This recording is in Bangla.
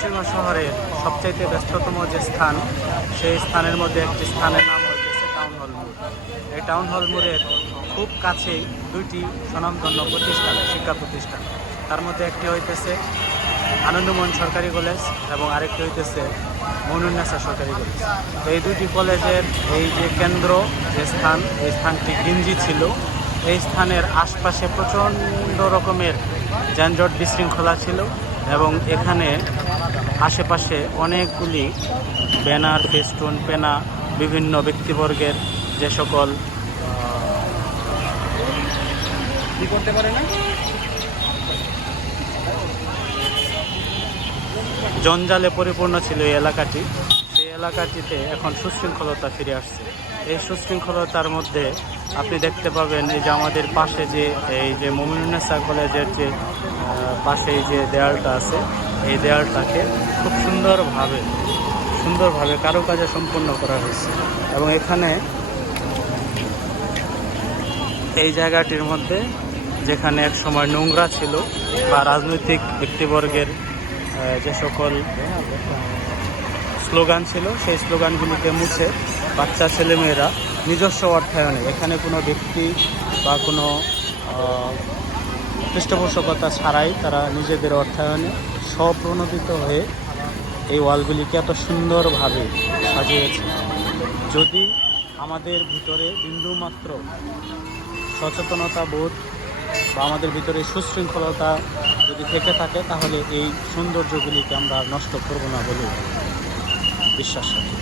ময়মনসিংহ শহরের সবচাইতে ব্যস্ততম যে স্থান, সেই স্থানের মধ্যে একটি স্থানের নাম হইতেছে টাউন হল মোড়। এই টাউন হল মোড়ের খুব কাছেই দুইটি স্বনামধন্য প্রতিষ্ঠান, শিক্ষা প্রতিষ্ঠান। তার মধ্যে একটি হইতেছে আনন্দমোহন সরকারি কলেজ এবং আরেকটি হইতেছে মনুন্নেসা সরকারি কলেজ। তো এই দুইটি কলেজের এই যে কেন্দ্র যে স্থান, এই স্থানটি গিঞ্জি ছিল। এই স্থানের আশপাশে প্রচণ্ড রকমের যানজট বিশৃঙ্খলা ছিল এবং এখানে আশেপাশে অনেকগুলি ব্যানার, ফেস্টুন, পেনা, বিভিন্ন ব্যক্তিবর্গের যে সকল কি করতে পারে না জঞ্জালে পরিপূর্ণ ছিল এই এলাকাটি। সেই এলাকাটিতে এখন সুশৃঙ্খলতা ফিরে আসছে। এই সুশৃঙ্খলতার মধ্যে আপনি দেখতে পাবেন এই যে আমাদের পাশে যে এই যে মমিনুন্নেসা কলেজের যে পাশে যে দেয়ালটা আছে, এই দেয়ালটাকে খুব সুন্দরভাবে কারুকাজে সম্পন্ন করা হয়েছে। এবং এখানে এই জায়গাটির মধ্যে যেখানে এক সময় নোংরা ছিল বা রাজনৈতিক ব্যক্তিবর্গের যে সকল স্লোগান ছিল, সেই স্লোগানগুলিকে মুছে বাচ্চা ছেলেমেয়েরা নিজস্ব অর্থায়নে, এখানে কোনো ব্যক্তি বা কোনো পৃষ্ঠপোষকতা ছাড়াই তারা নিজেদের অর্থায়নে স্বপ্রণোদিত হয়ে এই ওয়ালগুলিকে এত সুন্দরভাবে সাজিয়েছে। যদি আমাদের ভিতরে বিন্দুমাত্র সচেতনতা বোধ বা আমাদের ভিতরে সুশৃঙ্খলতা যদি থেকে থাকে, তাহলে এই সৌন্দর্যগুলিকে আমরা নষ্ট করব না বলে বিশ্বাস রাখি।